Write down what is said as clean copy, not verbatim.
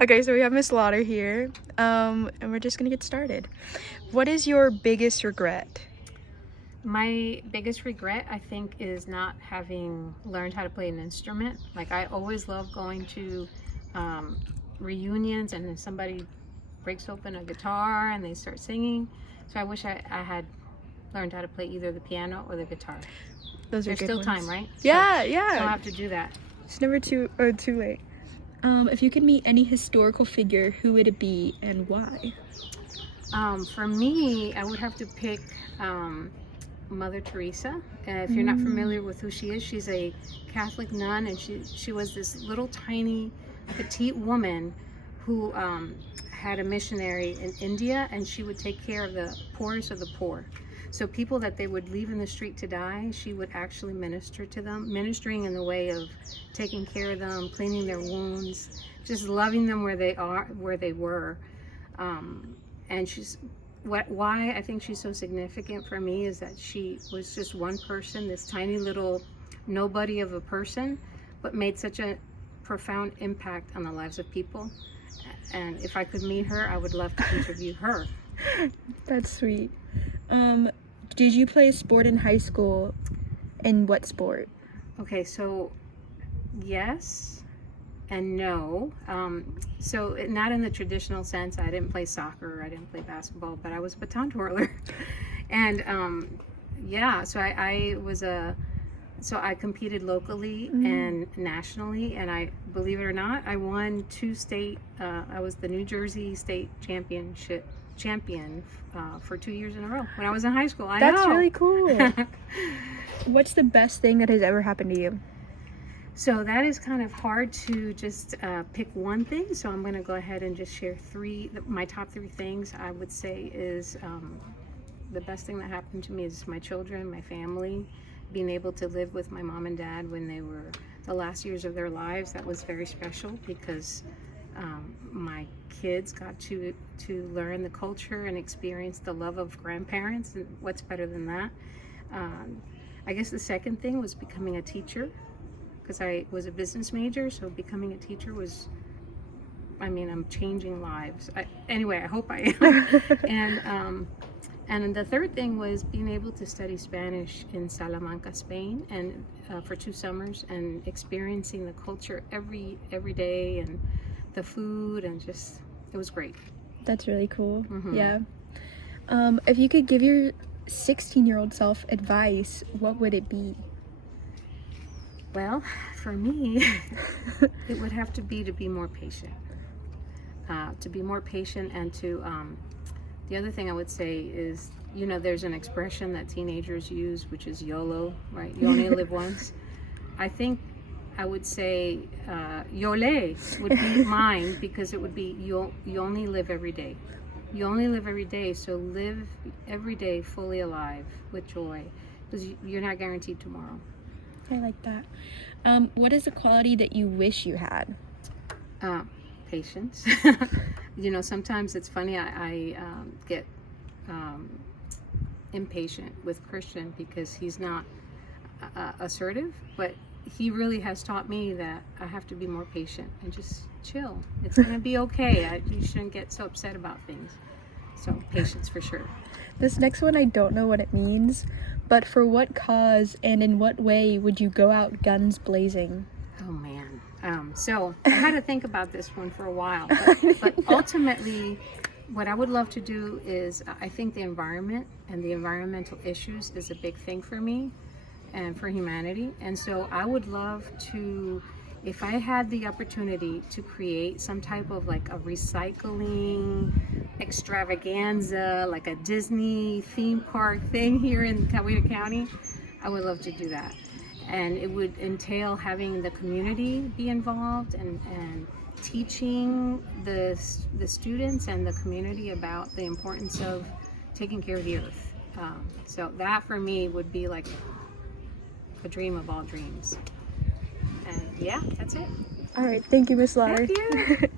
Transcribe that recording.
Okay, so we have Miss Lauder here, and we're just gonna get started. What is your biggest regret? My biggest regret, I think, is not having learned how to play an instrument. Like, I always love going to um, reunions and then somebody breaks open a guitar and they start singing. So I wish I had learned how to play either the piano or the guitar. Those are There's good still ones. time, right? Yeah, So I'll yeah. have to do that. It's never too late. If you could meet any historical figure, who would it be and why? For me, I would have to pick Mother Teresa. If you're not familiar with who she is, she's a Catholic nun, and she was this little tiny, petite woman who had a missionary in India, and she would take care of the poorest of the poor. So people that they would leave in the street to die, she would actually minister to them, ministering in the way of taking care of them, cleaning their wounds, just loving them where they were. And why I think she's so significant for me is that she was just one person, this tiny little nobody of a person, but made such a profound impact on the lives of people. And if I could meet her, I would love to interview her. That's sweet. Um, did you play a sport in high school? And what sport? Okay, so yes and no. So not in the traditional sense. I didn't play soccer, I didn't play basketball, but I was a baton twirler. And yeah, so I competed locally and nationally, and I, believe it or not, I won I was the New Jersey State champion for 2 years in a row when I was in high school. That's really cool. What's the best thing that has ever happened to you? So that is kind of hard to just pick one thing. So I'm going to go ahead and just share my top three things I would say is the best thing that happened to me is my children, my family, being able to live with my mom and dad when they were the last years of their lives. That was very special because my kids got to learn the culture and experience the love of grandparents, and what's better than that? I guess the second thing was becoming a teacher, because I was a business major, so becoming a teacher was, I mean, I'm changing lives. Anyway, I hope I am. And the third thing was being able to study Spanish in Salamanca, Spain, and for 2 summers, and experiencing the culture every day, and the food, and just, it was great. That's really cool. Yeah. If you could give your 16-year-old self advice, what would it be? Well, for me, it would have to be more patient. To be more patient, and to, the other thing I would say is, there's an expression that teenagers use, which is YOLO, right? You only live once. I think I would say YOLE would be mine, because it would be you only live every day. You only live every day, so live every day fully alive with joy, because you're not guaranteed tomorrow. I like that. What is a quality that you wish you had? Patience. Sometimes it's funny, I get impatient with Christian because he's not assertive, but he really has taught me that I have to be more patient and just chill. It's gonna be okay. You shouldn't get so upset about things. So patience for sure. This next one, I don't know what it means, but for what cause and in what way would you go out guns blazing? Oh man. So I had to think about this one for a while, but ultimately, what I would love to do is, I think the environment and the environmental issues is a big thing for me and for humanity. And so I would love to, if I had the opportunity to create some type of like a recycling extravaganza, like a Disney theme park thing here in Coweta County, I would love to do that. And it would entail having the community be involved, and teaching the students and the community about the importance of taking care of the earth. So that for me would be like a dream of all dreams. And yeah, that's it. All right, thank you, Miss Lauder. Thank you.